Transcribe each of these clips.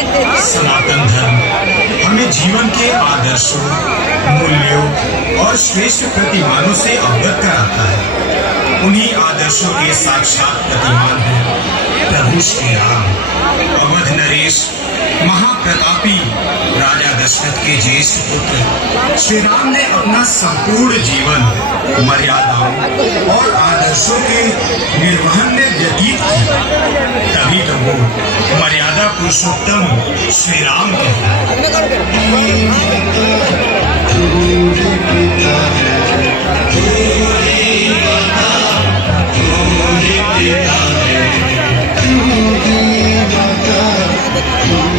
सनातन धर्म हमें जीवन के आदर्शों, मूल्यों और श्रेष्ठ प्रतिमानों से अवगत कराता है। उन्हीं आदर्शों के साक्षात प्रतिमान हैं प्रभु श्री राम। अवध नरेश महाप्रतापी राजा दशरथ के ज्येष्ठ पुत्र श्री राम ने अपना संपूर्ण जीवन मर्यादाओं और आदर्शों के निर्वहन में व्यतीत किया। तभी तो वो मर्यादा पुरुषोत्तम श्री राम कहलाए।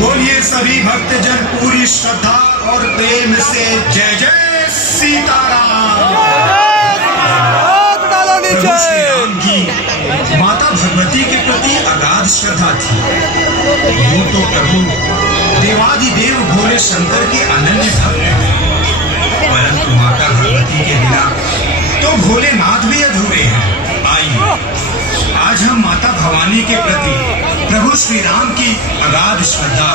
बोलिए सभी भक्तजन पूरी श्रद्धा और प्रेम से जय जय सीताराम। प्रभु श्री राम की माता भगवती के प्रति अगाध श्रद्धा थी। यूं तो प्रभु देवादिदेव भोले शंकर के अनन्य भक्त हैं, परंतु माता भगवती के बिना तो भोलेनाथ भी अधूरे हैं। आइए आज हम माता भवानी के प्रति प्रभु श्री राम की अगाध श्रद्धा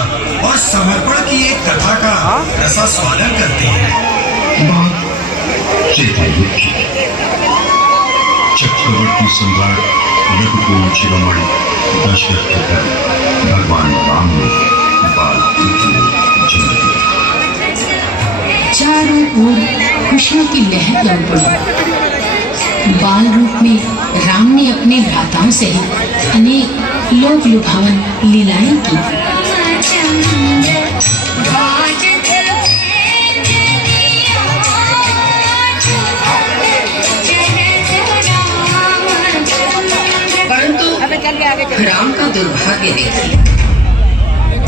और समर्पण की एक कथा का रसास्वादन करते हैं। चक्रवर्ती सम्राट रघुकुल शिरोमणि दशरथ के घर भगवान राम ने बाल जन्म दिया। चारों ओर खुशियों की लहर दौड़ पड़ी। बाल रूप में राम ने अपने भ्राताओं सहित अनेक लोक लुभावन लीलाएं की। परंतु राम का दुर्भाग्य देखिए,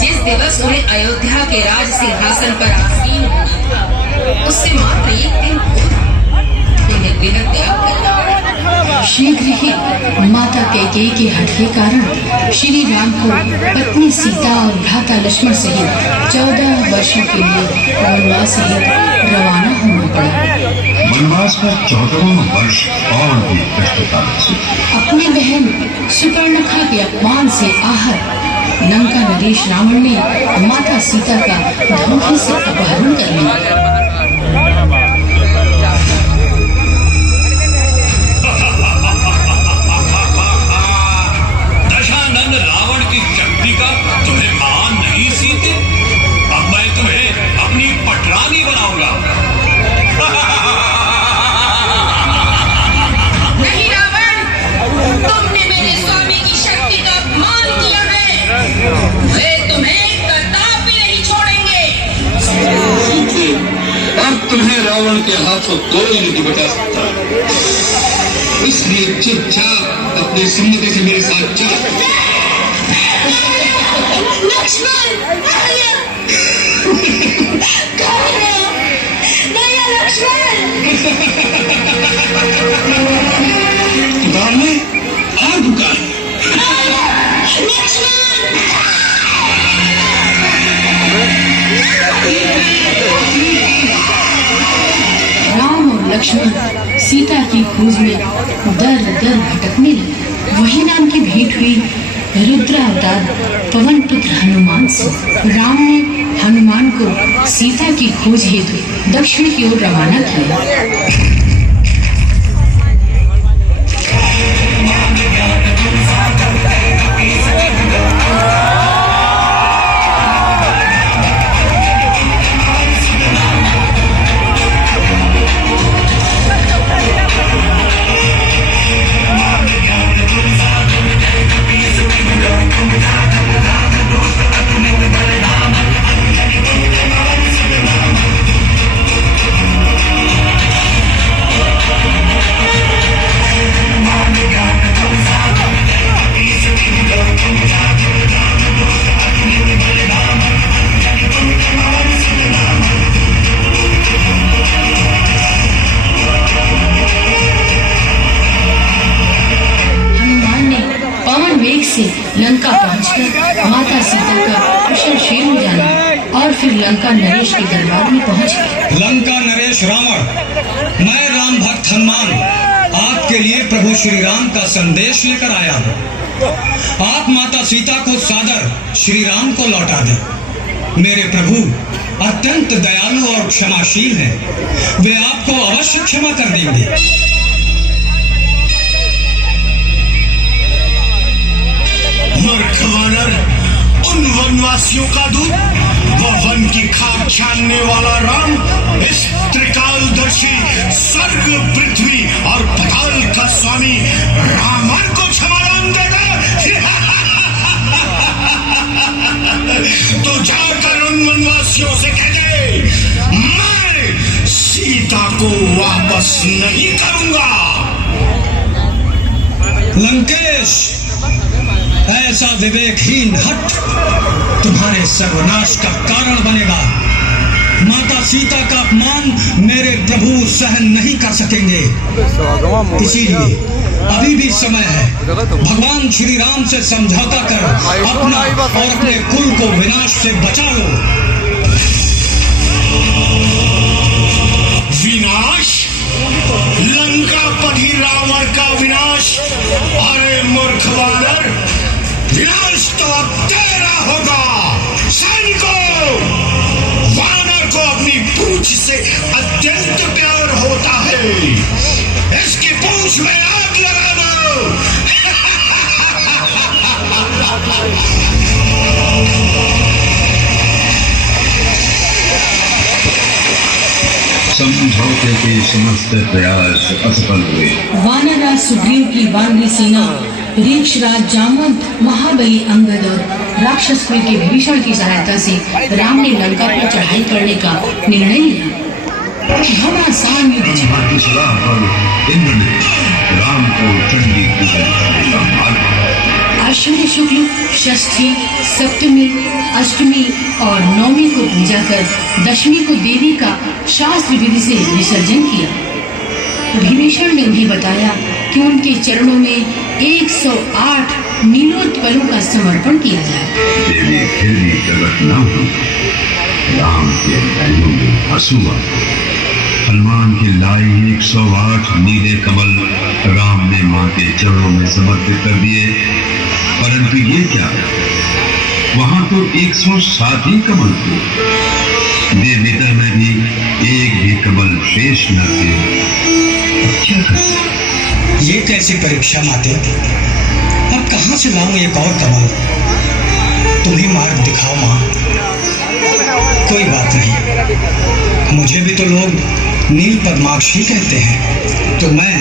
जिस दिवस उन्हें अयोध्या के राज सिंहासन पर आसीन होना था, उससे मात्र एक दिन उन्हें बेहद त्याग करना पड़ा। शीघ्र ही माता कैकेयी के हठ के कारण श्री राम को पत्नी सीता और भ्राता लक्ष्मण सहित 14 वर्षों के लिए वनवास सहित रवाना होना पड़ा। वनवास का 14वां वर्ष और भी कष्टकारी से अपनी बहन सुपर्णखा के अपमान से आहत लंका नरेश रावण ने माता सीता का धोखे से अपहरण कर लिया। दशानन रावण की शक्ति का तुम्हें मान नहीं सीते। अब मैं तुम्हें अपनी पटरानी बनाऊंगा। नहीं रावण, तुमने मेरे स्वामी की शक्ति का अपमान किया है। वे तुम्हें कदापि नहीं छोड़ेंगे। अब तुम्हें रावण के हाथों कोई नहीं बचा सकता, इसलिए चुपचाप अपनी सम्मति से मेरे साथ चलो। लक्ष्मण, लक्ष्मण। ने आग उगाई। राम और लक्ष्मण सीता की खोज में दर दर भटकने लगे। वही नाम की भेंट हुई रुद्रावतार पवन पुत्र हनुमान से। राम ने हनुमान को सीता की खोज हेतु दक्षिण की ओर रवाना किया। लंका पहुंचकर माता सीता का कुशल क्षेम जाना और फिर लंका नरेश के दरबार में पहुंच गए। लंका नरेश रावण, मैं राम भक्त हनुमान आपके लिए प्रभु श्री राम का संदेश लेकर आया हूँ। आप माता सीता को सादर श्री राम को लौटा दें। मेरे प्रभु अत्यंत दयालु और क्षमाशील हैं। वे आपको अवश्य क्षमा कर देंगे। मूर्ख वानर, उन वनवासियों का दूत, वह वन की खाक छानने वाला राम, इस त्रिकालदर्शी स्वर्ग पृथ्वी और पाताल का स्वामी रावण को क्षमादान देगा। तो जाकर उन वनवासियों से कह दे, मैं सीता को वापस नहीं करूंगा। लंकेश, ऐसा विवेकहीन हट तुम्हारे सर्वनाश का कारण बनेगा। माता सीता का अपमान मेरे प्रभु सहन नहीं कर सकेंगे। इसीलिए अभी भी समय है। भगवान श्री राम से समझौता कर अपना और अपने कुल को विनाश से बचा लो। विनाश? लंकापति रावण का विनाश? अरे मूर्ख वानर, विनाश तो अब तेरा होगा। सैनिकों, वानर को अपनी पूंछ से अत्यंत प्यार होता है। इसकी पूंछ में आग लगा दो। समझौते के समस्त प्रयास असफल हुए। वानरराज सुग्रीव की वानरी सेना ऋक्षराज जामवंत, महाबली अंगद और राक्षस कुल के विभीषण की सहायता से राम ने लंका पर चढ़ाई करने का निर्णय लिया। घमासान युद्ध ब्रह्मा की सलाह पर इंद्र ने राम को चंडी पूजन करने का मार्ग। आश्विन शुक्ल षष्ठी, सप्तमी, अष्टमी और नवमी को पूजा कर दशमी को देवी का शास्त्र विधि से विसर्जन किया। विभीषण ने उन्हें बताया कि उनके चरणों में 108 नीलोत्पलों का समर्पण किया जाए। देवी फिर भी प्रकट न हुई। राम के बैलों में हंसुआ, हनुमान के लाए 108 नीले कमल राम ने मां के चरणों में समर्पित कर दिए। परंतु ये क्या, वहां तो 107 ही कमल थे। देवता में भी एक भी कमल शेष न थे। क्या कर? ये कैसी परीक्षा माते? अब कहां से लाऊं एक और कमल? तुम ही मार्ग दिखाओ मां। कोई बात नहीं, मुझे भी तो लोग नील पद्माक्षी कहते हैं। तो मैं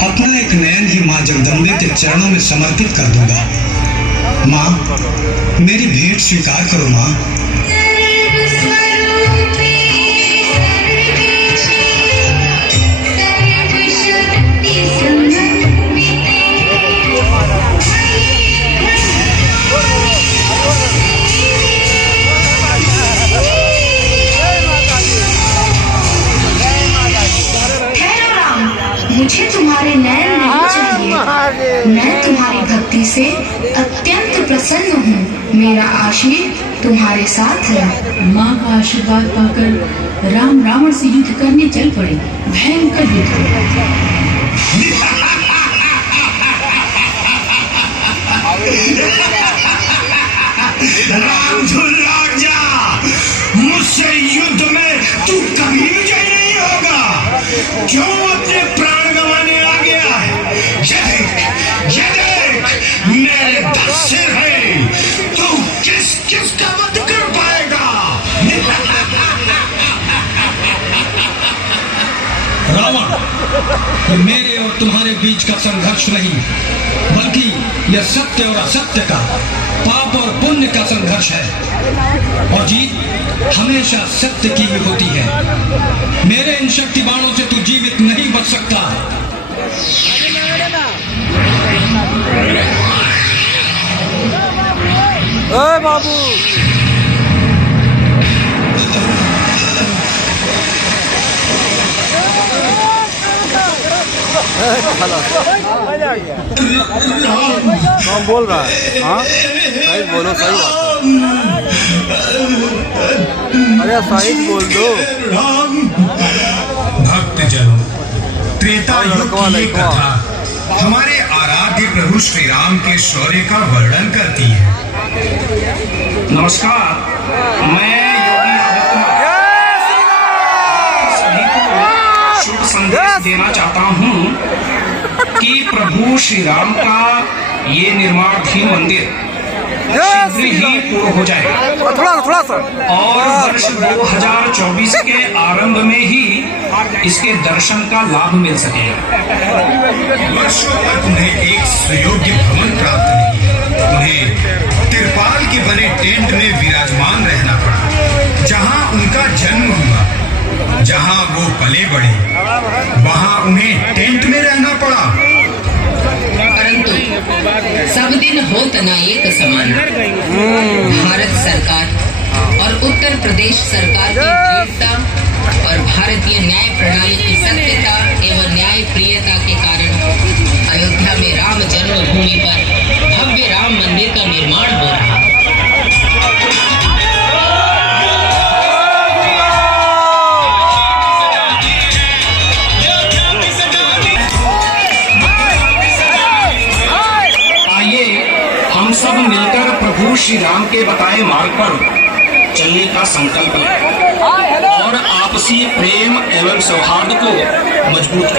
अपना एक नयन ही मां जगदम्बे के चरणों में समर्पित कर दूंगा। मां, मेरी भेंट स्वीकार करो मां। मुझे तुम्हारे नयन नहीं चाहिए। मैं तुम्हारी भक्ति से अत्यंत प्रसन्न हूँ। मेरा आशीर्वाद तुम्हारे साथ है। माँ का आशीर्वाद पाकर राम रावण से युद्ध करने चल पड़े। भयंकर युद्ध हुआ। राम लौट जा। मुझसे युद्ध में तू कभी विजय नहीं होगा। क्यों अपने प्राण गंवाने आ गया है? ये देख, मेरे 10 सिर है। तू किस का वध कर पाएगा? रावण, मेरे और तुम्हारे बीच का संघर्ष नहीं, बल्कि यह सत्य और असत्य का, पाप और पुण्य का संघर्ष है। और जीत हमेशा सत्य की भी होती है। मेरे इन शक्ति बाणों से तू जीवित नहीं बच सकता। ओए बाबू, कौन बोल रहा है? हाँ, सही बोलो, सही बात है। अरे सही बोल दो। भक्तजनों, त्रेता युग की कथा हमारे आराध्य आगे प्रभु श्री राम के शौर्य का वर्णन करती है। नमस्कार, मैं योगी आदित्यनाथ सभी को शुभ संदेश देना चाहता हूँ कि प्रभु श्री राम का ये निर्माणाधीन मंदिर शीघ्र ही पूर्ण हो जाएगा। थोड़ा सा और वर्ष 2024 के आरंभ में ही इसके दर्शन का लाभ मिल सकेगा। वर्षों तक उन्हें एक सुयोग्य भवन प्राप्त नहीं है। उन्हें तिरपाल के बने टेंट में विराजमान रहना पड़ा। जहां उनका जन्म हुआ, जहां वो पले बढ़े, वहां उन्हें टेंट में रहना पड़ा। परंतु सब दिन होत ना एक समान। भारत सरकार और उत्तर प्रदेश सरकार की दृढ़ता और भारतीय न्याय प्रणाली की सत्यता एवं न्याय प्रियता के कारण अयोध्या में राम जन्मभूमि पर भव्य राम मंदिर का निर्माण हो रहा है। हम सब मिलकर प्रभु श्री राम के बताए मार्ग पर चलने का संकल्प लें और आपसी प्रेम एवं सौहार्द को मजबूत करें।